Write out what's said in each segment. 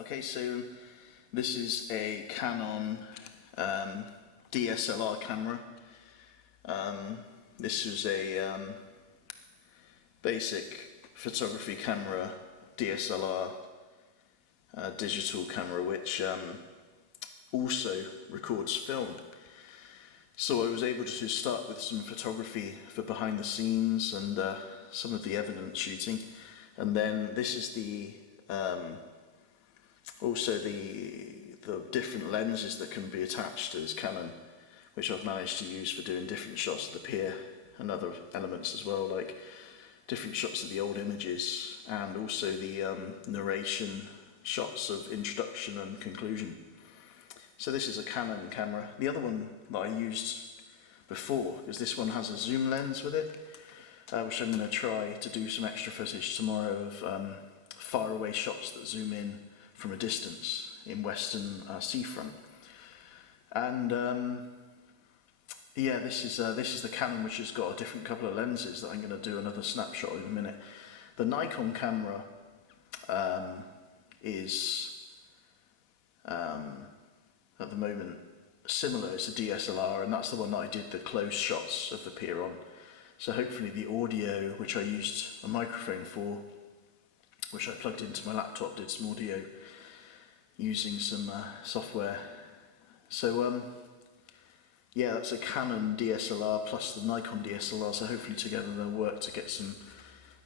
Okay, so this is a Canon DSLR camera. This is a basic photography camera, DSLR digital camera, which also records film. So I was able to start with some photography for behind the scenes and some of the evidence shooting, and then this is the also the different lenses that can be attached to this Canon, which I've managed to use for doing different shots of the pier and other elements as well, like different shots of the old images and also the narration shots of introduction and conclusion. So this is a Canon camera. The other one that I used before, because this one has a zoom lens with it, which I'm going to try to do some extra footage tomorrow of far away shots that zoom in from a distance in Weston seafront. And yeah, this is the Canon, which has got a different couple of lenses that I'm going to do another snapshot in a minute. The Nikon camera is at the moment similar. It's a DSLR, and that's the one that I did the close shots of the pier on. So hopefully the audio, which I used a microphone for, which I plugged into my laptop, did some audio using some software. So yeah, that's a Canon DSLR plus the Nikon DSLR, so hopefully together they'll work to get some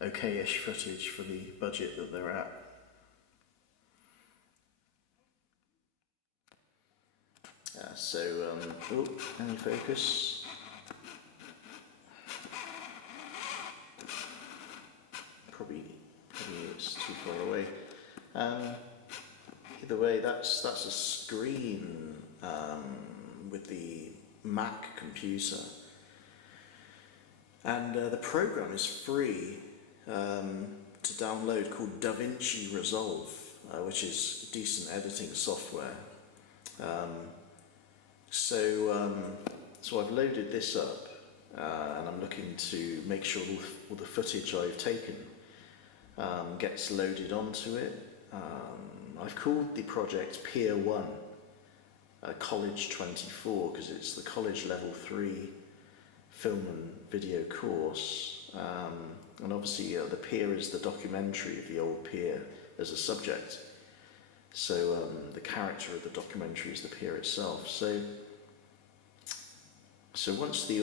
okay-ish footage for the budget that they're at. Any focus? Probably it's too far away. Either way, that's a screen with the Mac computer, and the program is free to download, called Vinci Resolve, which is decent editing software. So I've loaded this up, and I'm looking to make sure all the footage I've taken gets loaded onto it. I've called the project Pier 1 College 24 because it's the college level 3 film and video course, and obviously the pier is the documentary of the Old Pier as a subject. So the character of the documentary is the pier itself. So once the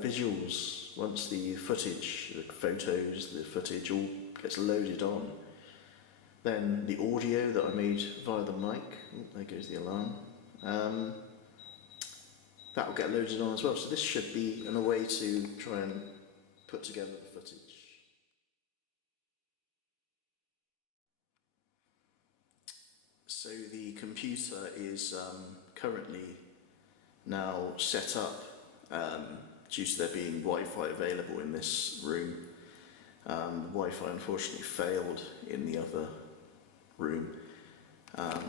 visuals, once the footage, the photos, the footage all gets loaded on, then the audio that I made via the mic, there goes the alarm, that will get loaded on as well. So this should be a way to try and put together the footage. So the computer is currently now set up due to there being Wi-Fi available in this room. The Wi-Fi unfortunately failed in the other room.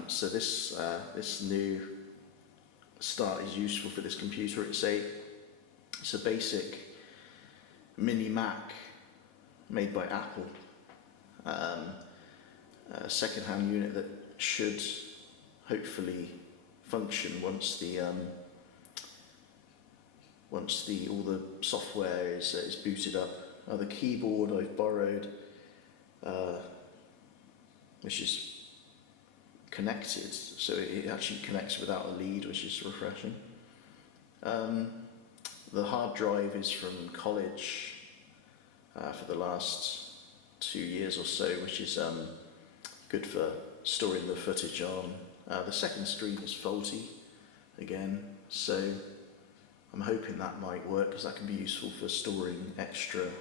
So this new start is useful for this computer. It's a basic mini Mac made by Apple, a second-hand unit that should hopefully function once all the software is booted up. The keyboard I've borrowed, which is connected, so it actually connects without a lead, which is refreshing. The hard drive is from college for the last 2 years or so, which is good for storing the footage on. The second stream is faulty again, so I'm hoping that might work, because that can be useful for storing extra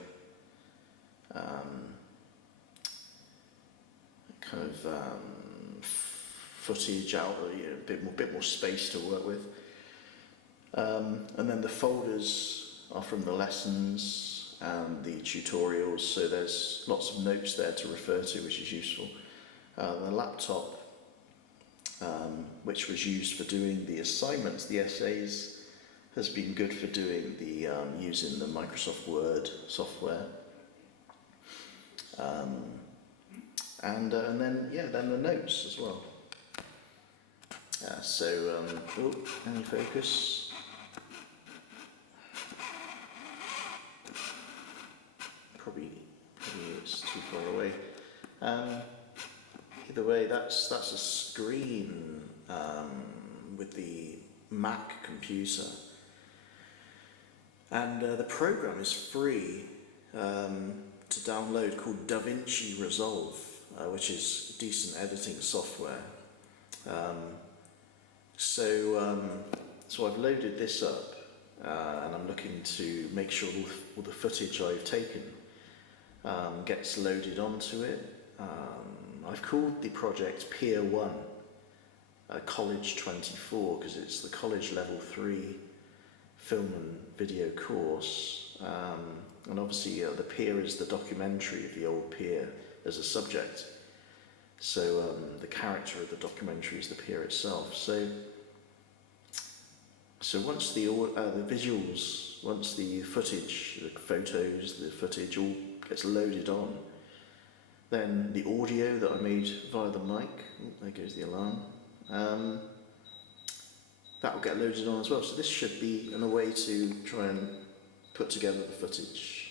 footage out, a bit more space to work with. And then the folders are from the lessons and the tutorials, so there's lots of notes there to refer to, which is useful. The laptop, which was used for doing the assignments, the essays, has been good for doing the using the Microsoft Word software. And then the notes as well. Any focus? Probably it's too far away. Either way, that's a screen with the Mac computer, and the program is free to download, called Vinci Resolve, which is decent editing software. So I've loaded this up, and I'm looking to make sure all the footage I've taken gets loaded onto it. I've called the project Pier 1 College 24 because it's the college level 3 film and video course, and obviously the pier is the documentary of the Old Pier as a subject. So the character of the documentary is the pier itself. So once the visuals, once the footage, the photos, the footage all gets loaded on, then the audio that I made via the mic, there goes the alarm, that will get loaded on as well. So this should be a way to try and put together the footage.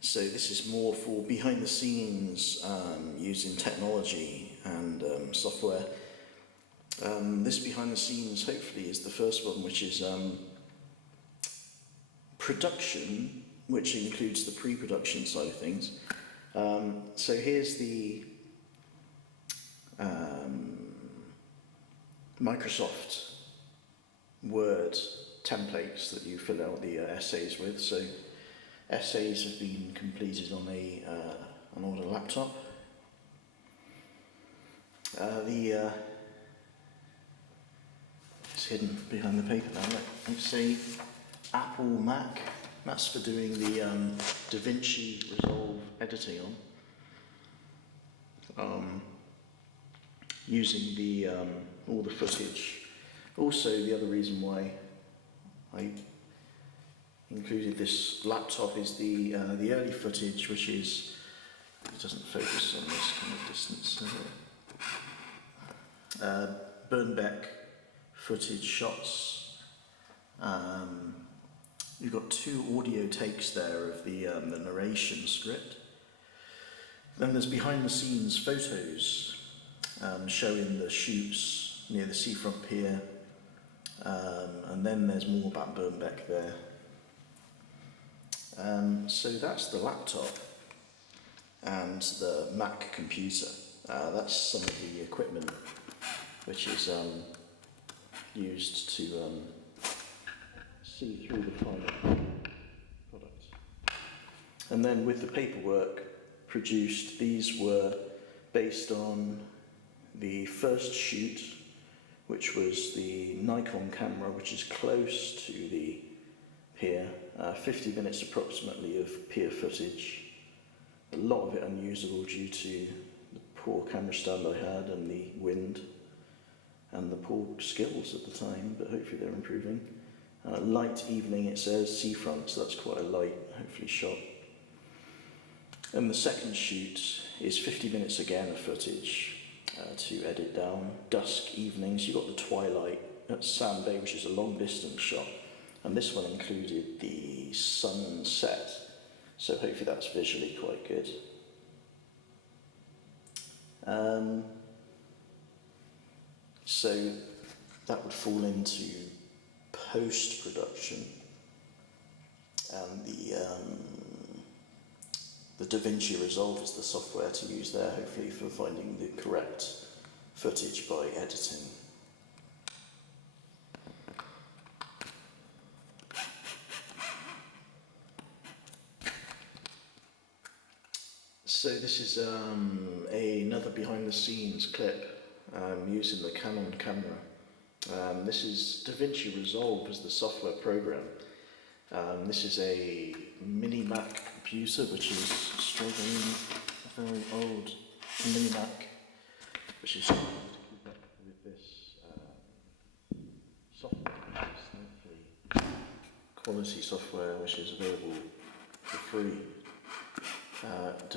So this is more for behind the scenes, using technology and software. This behind the scenes hopefully is the first one, which is production, which includes the pre-production side of things. So here's the Microsoft Word templates that you fill out the essays with. So essays have been completed on an older laptop. It's hidden behind the paper now. Let's say Apple Mac. That's for doing the Vinci Resolve editing on. Using the all the footage. Also, the other reason why I included this laptop is the early footage, which is, it doesn't focus on this kind of distance. Birnbeck footage shots. You've got 2 audio takes there of the narration script. Then there's behind the scenes photos showing the shoots near the seafront pier, and then there's more about Birnbeck there. So that's the laptop and the Mac computer. That's some of the equipment which is used to see through the final product. And then with the paperwork produced, these were based on the first shoot, which was the Nikon camera, which is close to the pier, 50 minutes approximately of pier footage, a lot of it unusable due to the poor camera stand I had and the wind and the poor skills at the time, but hopefully they're improving. Light evening, it says, seafront, so that's quite a light, hopefully, shot. And the second shoot is 50 minutes again of footage to edit down. Dusk evenings, you've got the twilight at Sand Bay, which is a long distance shot, and this one included the sunset, so hopefully that's visually quite good. So that would fall into post-production, and the Vinci Resolve is the software to use there, hopefully for finding the correct footage by editing. So this is another behind the scenes clip using the Canon camera. This is Vinci Resolve as the software program. This is a mini Mac computer which is struggling, a very old mini Mac which is struggling to keep up with this software, which is thankfully quality software which is available for free.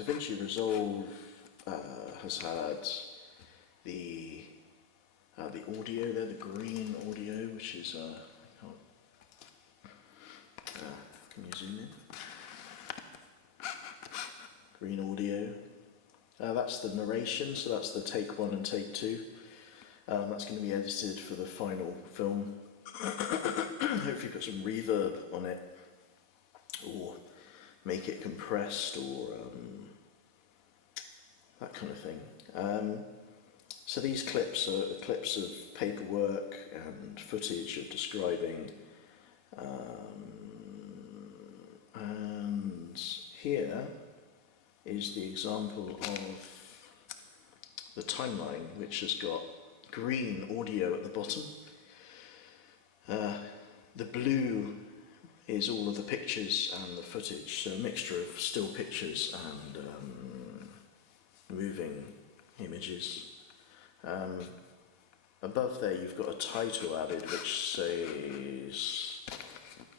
Vinci Resolve has had the audio there, the green audio, which is can you zoom in? Green audio. That's the narration, so that's the take 1 and take 2. That's going to be edited for the final film. Hopefully put some reverb on it, or make it compressed, or that kind of thing. So these clips are clips of paperwork and footage of describing, and here is the example of the timeline, which has got green audio at the bottom. The blue is all of the pictures and the footage, so a mixture of still pictures and moving images. Above there you've got a title added which says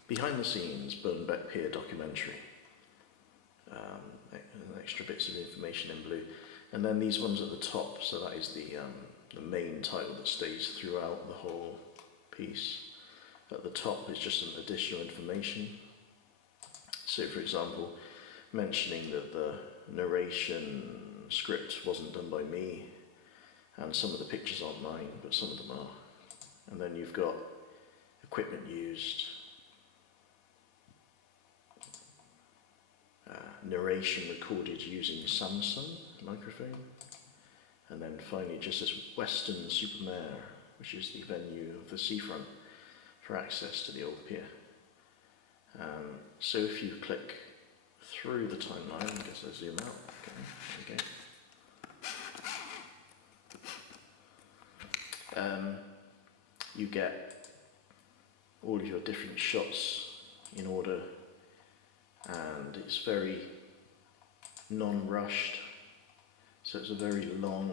Behind the Scenes Birnbeck Pier Documentary. Extra bits of information in blue. And then these ones at the top, so that is the main title that stays throughout the whole piece. At the top is just some additional information. So for example, mentioning that the narration script wasn't done by me, and some of the pictures aren't mine, but some of them are. And then you've got equipment used, narration recorded using Samsung microphone, and then finally just this Weston Super Mare, which is the venue of the seafront for access to the Old Pier. So if you click through the timeline, I guess I zoom out, okay, there we go. You get all of your different shots in order, and it's very non-rushed, so it's a very long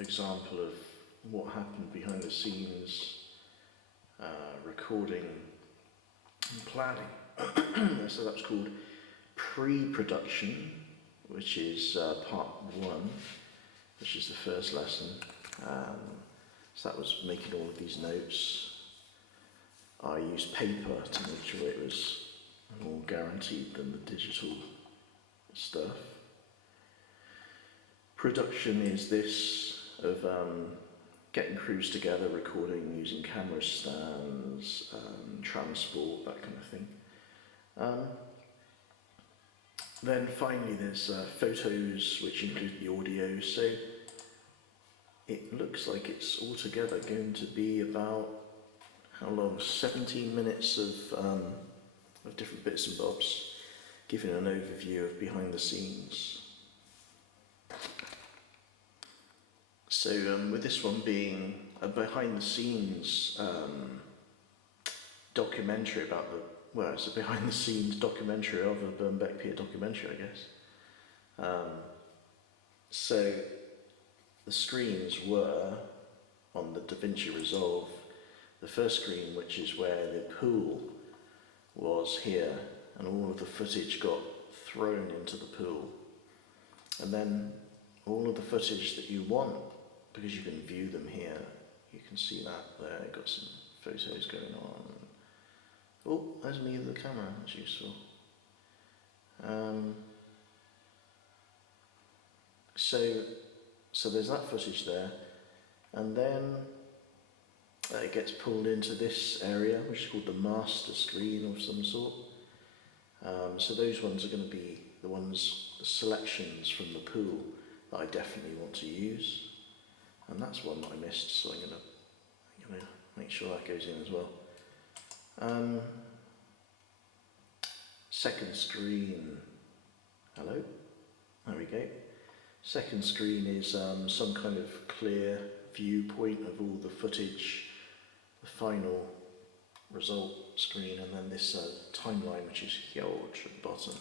example of what happened behind the scenes, recording and planning. So that's called pre-production, which is part 1, which is the first lesson. So that was making all of these notes. I used paper to make sure it was more guaranteed than the digital stuff. Production is this of getting crews together, recording, using camera stands, transport, that kind of thing. Then finally there's photos, which include the audio, so it looks like it's altogether going to be about, how long, 17 minutes of different bits and bobs, giving an overview of behind the scenes. So with this one being a behind the scenes documentary about it's a behind the scenes documentary of a Birnbeck Pier documentary, I guess. So the screens were on the Vinci Resolve. The first screen, which is where the pool was here, and all of the footage got thrown into the pool. And then all of the footage that you want, because you can view them here, you can see that there, got some photos going on. Oh, there's me with the camera, that's useful. So there's that footage there, and then it gets pulled into this area, which is called the master screen of some sort. So those ones are going to be the selections from the pool that I definitely want to use, and that's one that I missed, so I'm going to make sure that goes in as well. Second screen, hello, there we go. Second screen is some kind of clear viewpoint of all the footage, the final result screen, and then this timeline, which is huge at the bottom.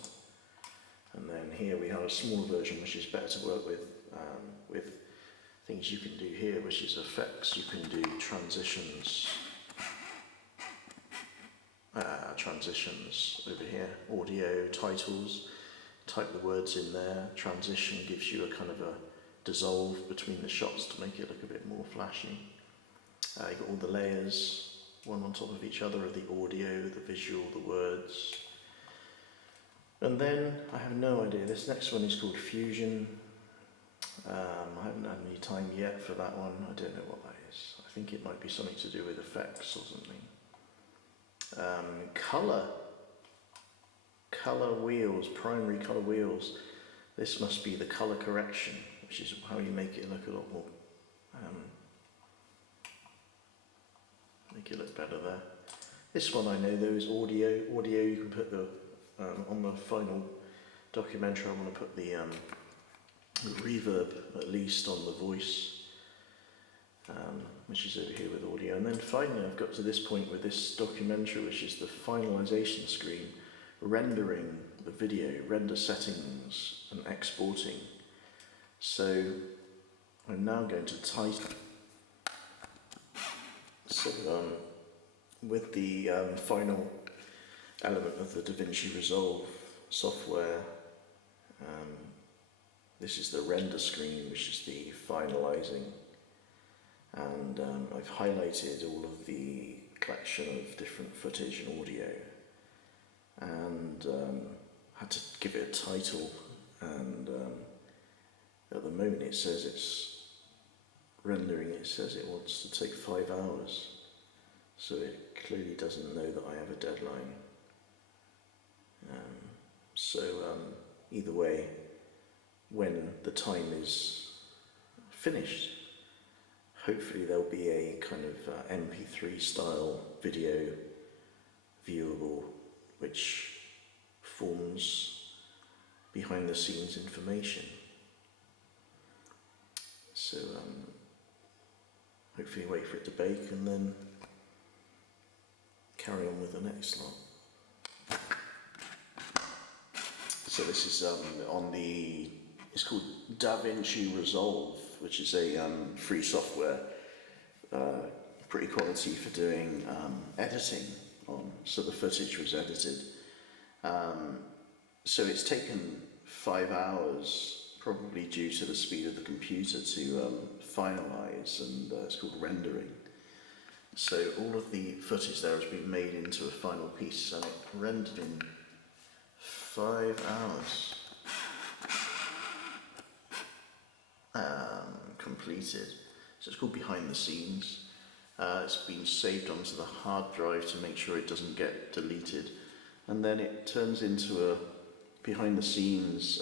And then here we have a smaller version, which is better to work with things you can do here, which is effects. You can do transitions. Transitions over here, audio, titles, type the words in there. Transition gives you a kind of a dissolve between the shots to make it look a bit more flashy. You got all the layers, one on top of each other, of the audio, the visual, the words. And then, I have no idea, this next one is called Fusion. I haven't had any time yet for that one, I don't know what that is. I think it might be something to do with effects or something. Colour wheels, primary colour wheels. This must be the colour correction, which is how you make it look a lot more, make it look better there. This one I know though is audio. Audio, you can put the, on the final documentary I want to put the reverb at least on the voice, which is over here with audio. And then finally I've got to this point with this documentary, which is the finalization screen, rendering the video, render settings and exporting. So I'm now going to title. So with the final element of the Vinci Resolve software, this is the render screen, which is the finalizing, and I've highlighted all of the collection of different footage and audio, and had to give it a title, and at the moment it says it's rendering, it says it wants to take 5 hours, so it clearly doesn't know that I have a deadline. Either way, when the time is finished, hopefully there'll be a kind of MP3 style video viewable, which forms behind the scenes information. So hopefully wait for it to bake and then carry on with the next lot. So this is on the, it's called Vinci Resolve, which is a free software, pretty quality for doing editing on, so the footage was edited. So it's taken 5 hours, probably due to the speed of the computer, to finalize, and it's called rendering. So all of the footage there has been made into a final piece, and it rendered in 5 hours. Completed. So it's called Behind the Scenes. It's been saved onto the hard drive to make sure it doesn't get deleted, and then it turns into a behind the scenes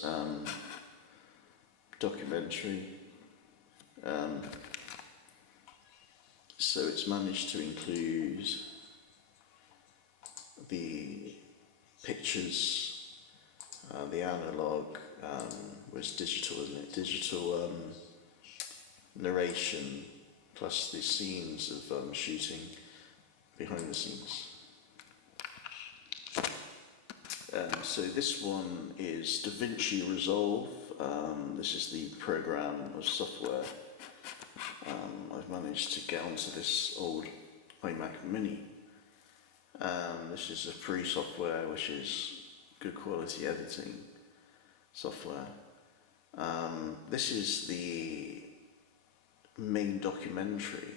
documentary. So it's managed to include the pictures, the analog was digital, isn't it? Digital narration, plus the scenes of shooting behind the scenes. So this one is Vinci Resolve. This is the program of software. I've managed to get onto this old iMac Mini. This is a free software which is good quality editing software. This is the main documentary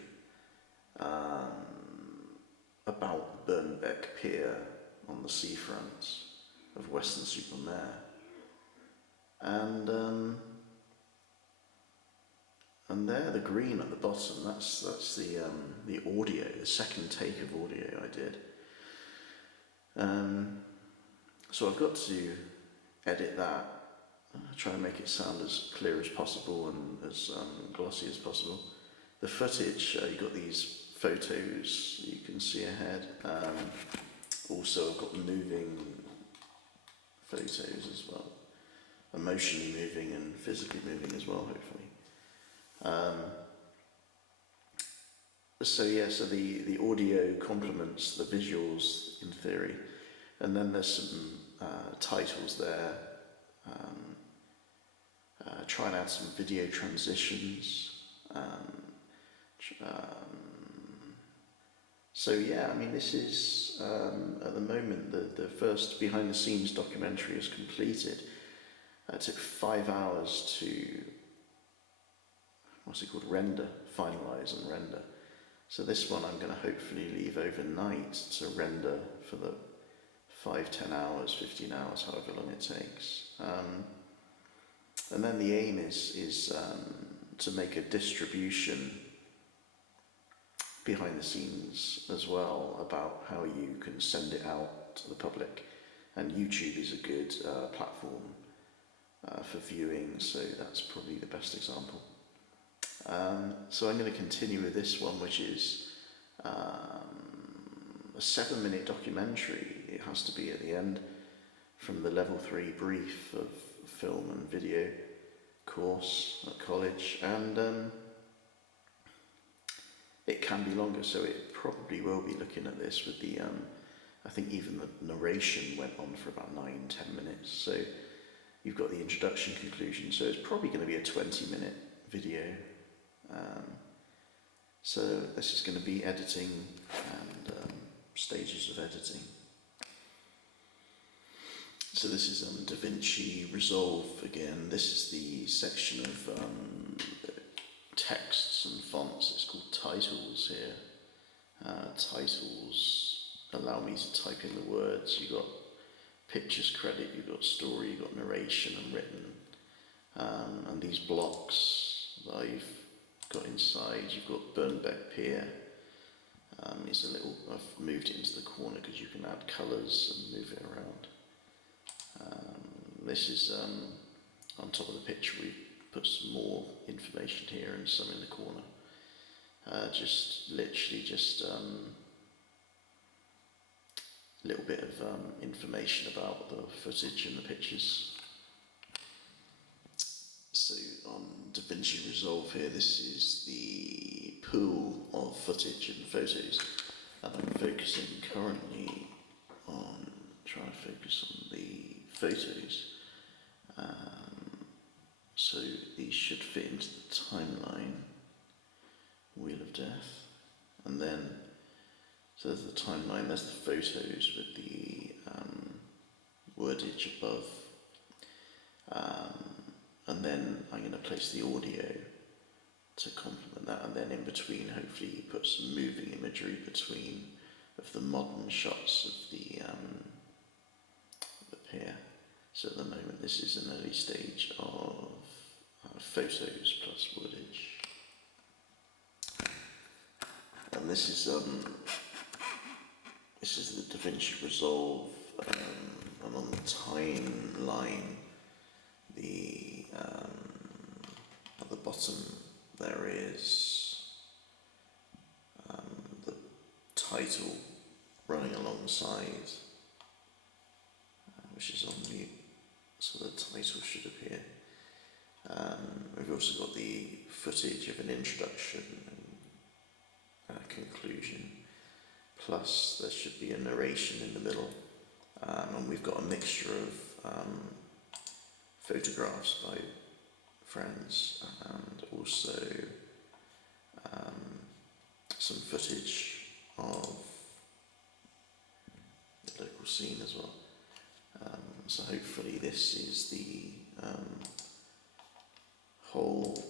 about Birnbeck Pier on the seafront of Weston Super Mare, and there, the green at the bottom, that's the audio, the second take of audio I did. So I've got to edit that, try and make it sound as clear as possible and as glossy as possible. The footage, you've got these photos you can see ahead. Also I've got moving photos as well, emotionally moving and physically moving as well, hopefully. So the audio complements the visuals in theory, and then there's some titles there. Try and add some video transitions. So yeah, I mean, this is at the moment the first behind the scenes documentary is completed. It took 5 hours to what's it called, render, finalize and render. So this one I'm going to hopefully leave overnight to render for the 5, 10 hours, 15 hours, however long it takes. And then the aim is to make a distribution behind the scenes as well about how you can send it out to the public. And YouTube is a good platform for viewing, so that's probably the best example. So I'm going to continue with this one, which is a 7-minute documentary. It has to be at the end, from the level 3 brief of film and video course at college, and it can be longer, so it probably will be looking at this with the I think even the narration went on for about 9-10 minutes, so you've got the introduction, conclusion, so it's probably going to be a 20-minute video. So this is going to be editing and stages of editing. So this is Vinci Resolve again. This is the section of texts and fonts. It's called titles here. Titles allow me to type in the words. You've got pictures credit, you've got story, you've got narration and written. And these blocks that I've got inside, you've got Birnbeck Pier. It's a little, I've moved it into the corner because you can add colours and move it around. This is on top of the picture. We put some more information here and some in the corner. Just literally just a little bit of information about the footage and the pictures. So on Vinci Resolve here, this is the pool of footage and photos, and I'm focusing currently on trying to focus on the photos. So these should fit into the timeline, Wheel of Death, and then so there's the timeline, there's the photos with the wordage above, and then I'm going to place the audio to complement that, and then in between hopefully you put some moving imagery between of the modern shots of the pier. So at the moment this is an early stage of photos plus wordage, and this is the DaVinci Resolve, and on the timeline, at the bottom there is the title running alongside, which is on mute, so the title should appear. We've also got the footage of an introduction and a conclusion, plus there should be a narration in the middle, and we've got a mixture of photographs by friends and also some footage of the local scene as well. So hopefully this is the whole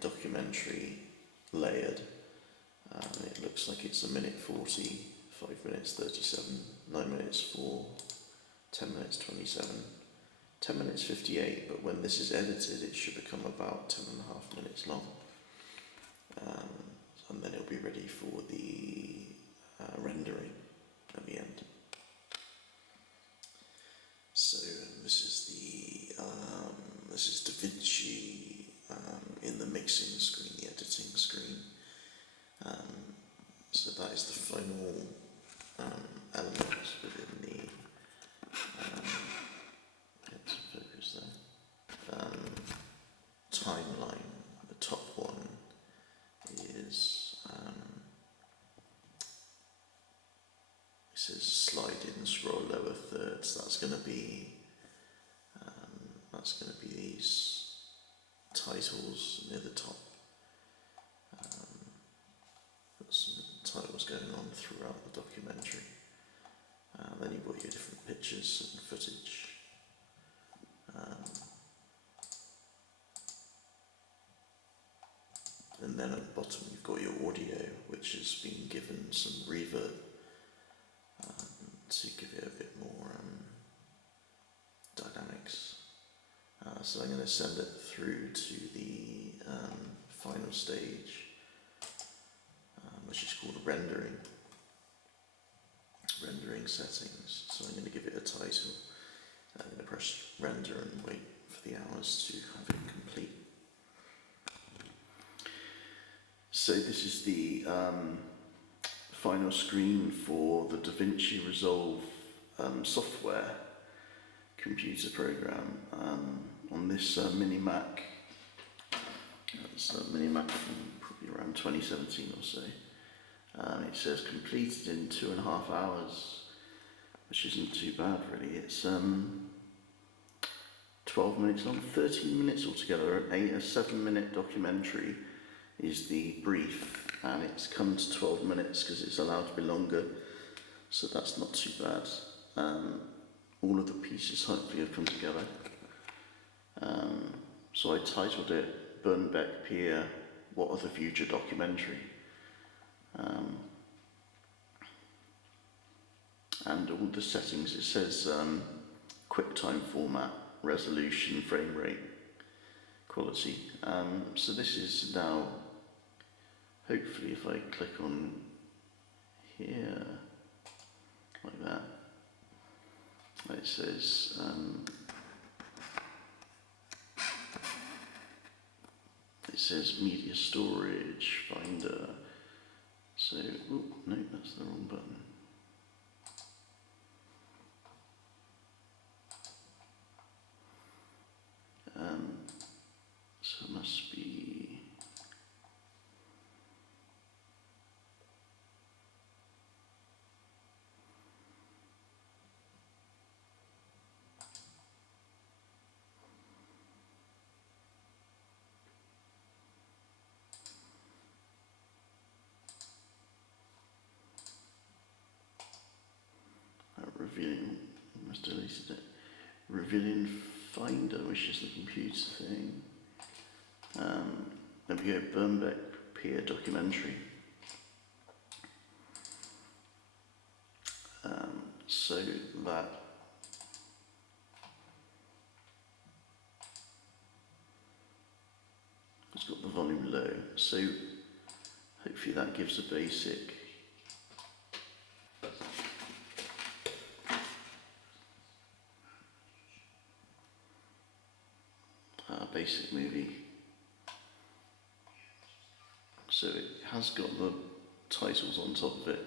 documentary layered. It looks like it's 1:40, 5 minutes 37, 9 minutes 4, 10 minutes 27, 10 minutes 58, but when this is edited it should become about 10.5 minutes long, and then it'll be ready for the rendering at the end. So this is DaVinci in the mixing screen, the editing screen. So that is the final element within the get some focus there. Timeline. The top one is it says slide in, scroll lower thirds. That's going to be these titles near the top. Some titles going on throughout the documentary. Then you've got your different pictures and footage. then at the bottom you've got your audio, which has been given some reverb to give it a bit more dynamics. So I'm going to send it through to the final stage, which is called rendering settings. So I'm going to give it a title. I'm going to press render and wait for the hours to have it complete. So this is the final screen for the Vinci Resolve software computer program on this mini Mac. It's a mini Mac from probably around 2017 or so. It says completed in 2.5 hours, which isn't too bad really. It's 12 minutes long, 13 minutes altogether. A 7-minute documentary is the brief, and it's come to 12 minutes because it's allowed to be longer, so that's not too bad. All of the pieces hopefully have come together. So I titled it Birnbeck Pier, What of the Future Documentary. And all the settings, it says QuickTime format, resolution, frame rate, quality. So this is now, hopefully if I click on here, like that, it says media storage, finder. So, oh no, that's the wrong button. So it must be revealing, I must have deleted it. Revealing Finder, which is the computer thing. There we go, Birnbeck Pier Documentary. So that it's got the volume low. So hopefully that gives a basic movie. So it has got the titles on top of it,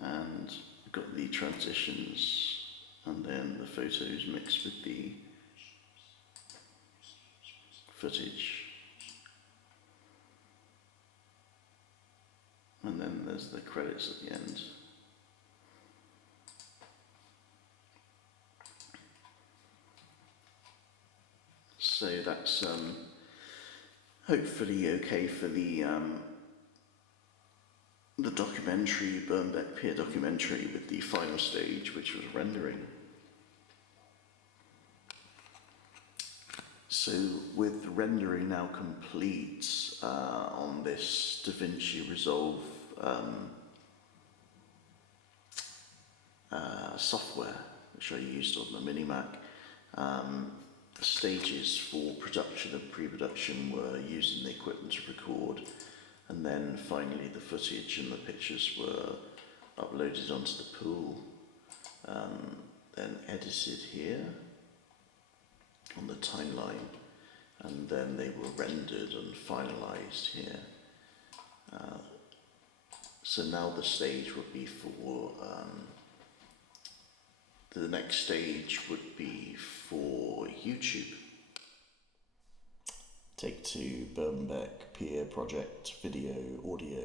and got the transitions, and then the photos mixed with the footage, and then there's the credits at the end. So that's hopefully okay for the documentary, Birnbeck Pier Documentary, with the final stage, which was rendering. So with rendering now complete on this Vinci Resolve software, which I used on the Mini Mac, stages for production and pre-production were using the equipment to record, and then finally the footage and the pictures were uploaded onto the pool, then edited here on the timeline, and then they were rendered and finalized here. So now the stage would be for the next stage would be for YouTube. Take 2, Birnbeck Pier project, video, audio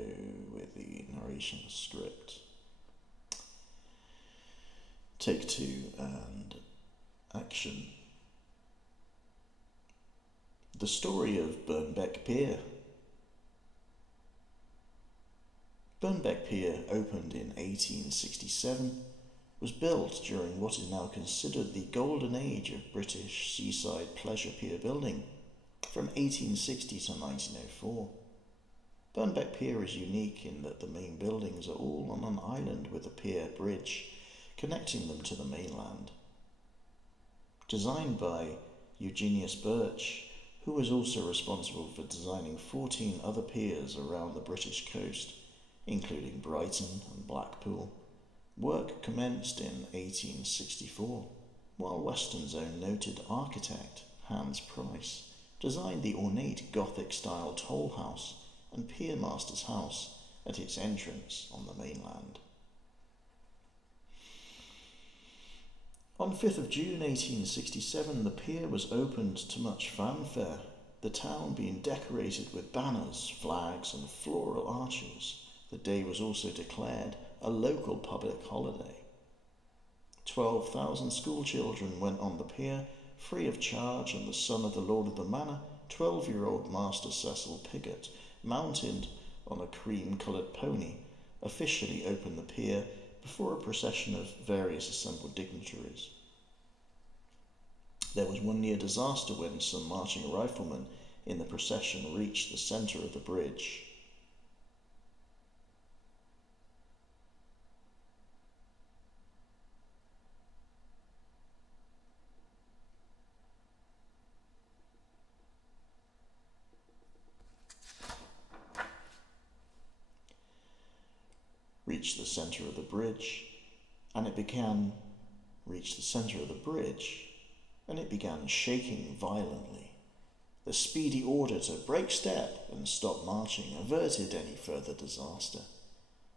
with the narration script. Take 2 and action. The story of Birnbeck Pier. Birnbeck Pier opened in 1867. Was built during what is now considered the golden age of British seaside pleasure pier building, from 1860 to 1904. Birnbeck Pier is unique in that the main buildings are all on an island with a pier bridge connecting them to the mainland. Designed by Eugenius Birch, who was also responsible for designing 14 other piers around the British coast, including Brighton and Blackpool, work commenced in 1864, while Weston's own noted architect, Hans Price, designed the ornate Gothic-style toll house and piermaster's house at its entrance on the mainland. On 5th of June 1867, the pier was opened to much fanfare, the town being decorated with banners, flags and floral arches. The day was also declared a local public holiday. 12,000 schoolchildren went on the pier free of charge, and the son of the lord of the manor, 12-year-old Master Cecil Piggott, mounted on a cream-coloured pony, officially opened the pier before a procession of various assembled dignitaries. There was one near disaster when some marching riflemen in the procession reached the centre of the bridge. Reached the centre of the bridge, and it began shaking violently. The speedy order to break step and stop marching averted any further disaster.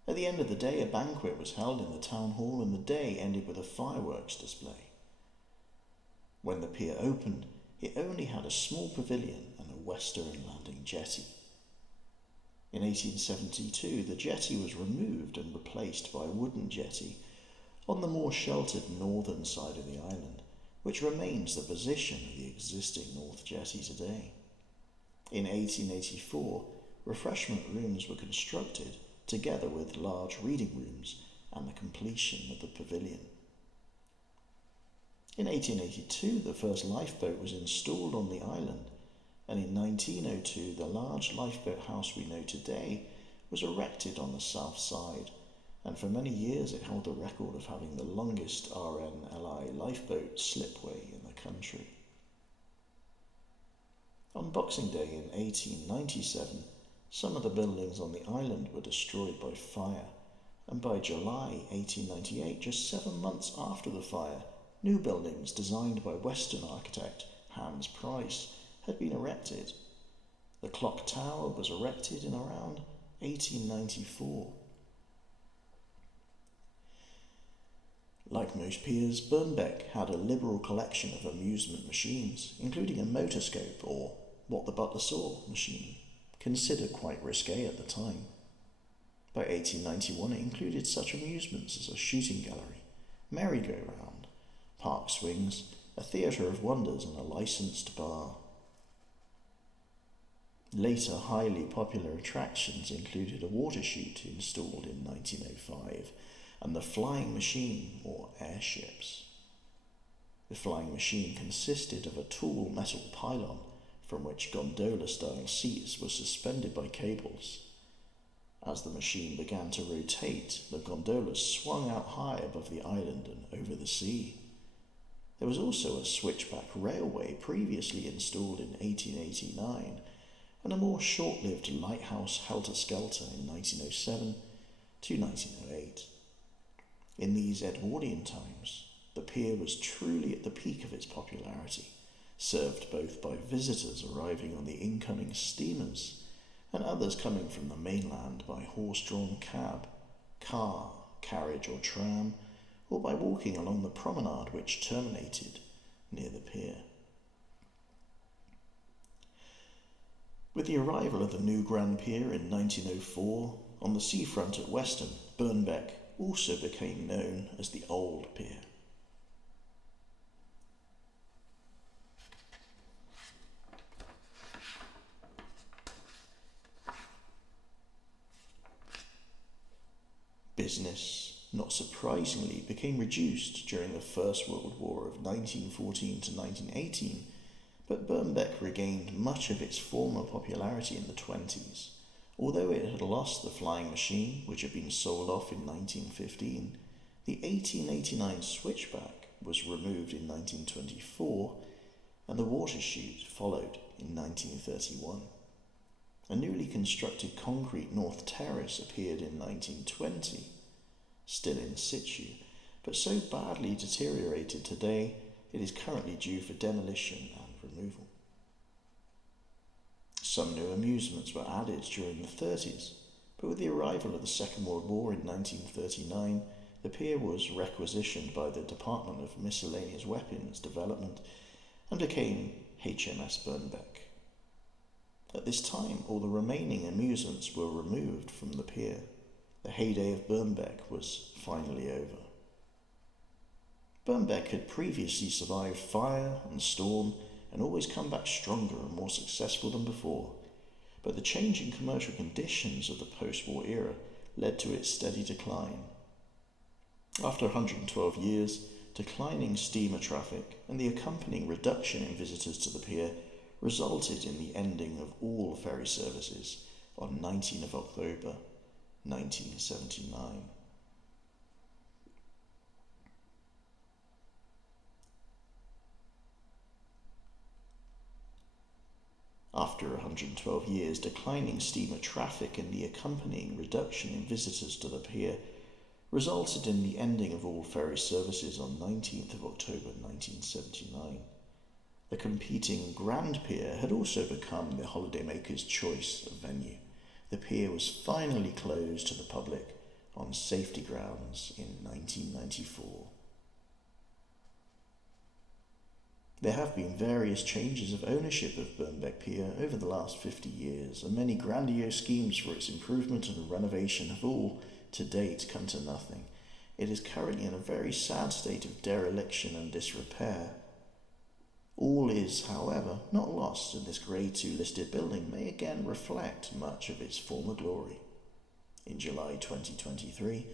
At the end of the day, a banquet was held in the town hall, and the day ended with a fireworks display. When the pier opened, it only had a small pavilion and a western landing jetty. In 1872, the jetty was removed and replaced by a wooden jetty on the more sheltered northern side of the island, which remains the position of the existing North Jetty today. In 1884, refreshment rooms were constructed, together with large reading rooms and the completion of the pavilion. In 1882, the first lifeboat was installed on the island, and in 1902 the large lifeboat house we know today was erected on the south side, and for many years it held the record of having the longest RNLI lifeboat slipway in the country. On Boxing Day in 1897, some of the buildings on the island were destroyed by fire, and by July 1898, just 7 months after the fire, new buildings designed by Western architect Hans Price had been erected. The clock tower was erected in around 1894. Like most piers, Birnbeck had a liberal collection of amusement machines, including a motorscope, or what the butler saw machine, considered quite risque at the time. By 1891 it included such amusements as a shooting gallery, merry-go-round, park swings, a theatre of wonders and a licensed bar. Later highly popular attractions included a water chute installed in 1905 and the flying machine, or airships. The flying machine consisted of a tall metal pylon from which gondola-style seats were suspended by cables. As the machine began to rotate, the gondolas swung out high above the island and over the sea. There was also a switchback railway previously installed in 1889, and a more short-lived lighthouse helter-skelter in 1907 to 1908. In these Edwardian times, the pier was truly at the peak of its popularity, served both by visitors arriving on the incoming steamers and others coming from the mainland by horse-drawn cab, car, carriage or tram, or by walking along the promenade which terminated near the pier. With the arrival of the new Grand Pier in 1904, on the seafront at Weston, Birnbeck also became known as the Old Pier. Business, not surprisingly, became reduced during the First World War of 1914 to 1918, but Birnbeck regained much of its former popularity in the 20s, Although it had lost the flying machine, which had been sold off in 1915, the 1889 switchback was removed in 1924, and the water chute followed in 1931. A newly constructed concrete north terrace appeared in 1920, still in situ, but so badly deteriorated today it is currently due for demolition and removal. Some new amusements were added during the 30s, but with the arrival of the Second World War in 1939, the pier was requisitioned by the Department of Miscellaneous Weapons Development and became HMS Birnbeck. At this time, all the remaining amusements were removed from the pier. The heyday of Birnbeck was finally over. Birnbeck had previously survived fire and storm and always come back stronger and more successful than before, but the changing commercial conditions of the post-war era led to its steady decline. After 112 years, declining steamer traffic and the accompanying reduction in visitors to the pier resulted in the ending of all ferry services on 19 of October 1979. After 112 years, declining steamer traffic and the accompanying reduction in visitors to the pier resulted in the ending of all ferry services on 19th of October 1979. The competing Grand Pier had also become the holidaymakers' choice of venue. The pier was finally closed to the public on safety grounds in 1994. There have been various changes of ownership of Birnbeck Pier over the last 50 years, and many grandiose schemes for its improvement and renovation have all, to date, come to nothing. It is currently in a very sad state of dereliction and disrepair. All is, however, not lost, and this Grade 2 listed building may again reflect much of its former glory. In July 2023,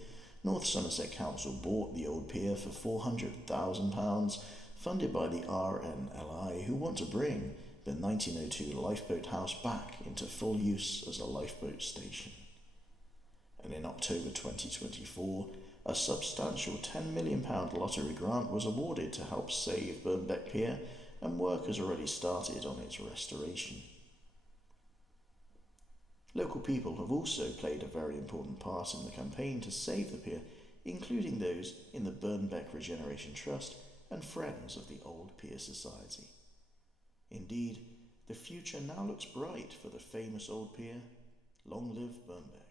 North Somerset Council bought the Old Pier for £400,000, funded by the RNLI, who want to bring the 1902 lifeboat house back into full use as a lifeboat station. And in October 2024, a substantial £10 million lottery grant was awarded to help save Birnbeck Pier, and work has already started on its restoration. Local people have also played a very important part in the campaign to save the pier, including those in the Birnbeck Regeneration Trust and Friends of the Old Pier Society. Indeed, the future now looks bright for the famous Old Pier. Long live Birnbeck.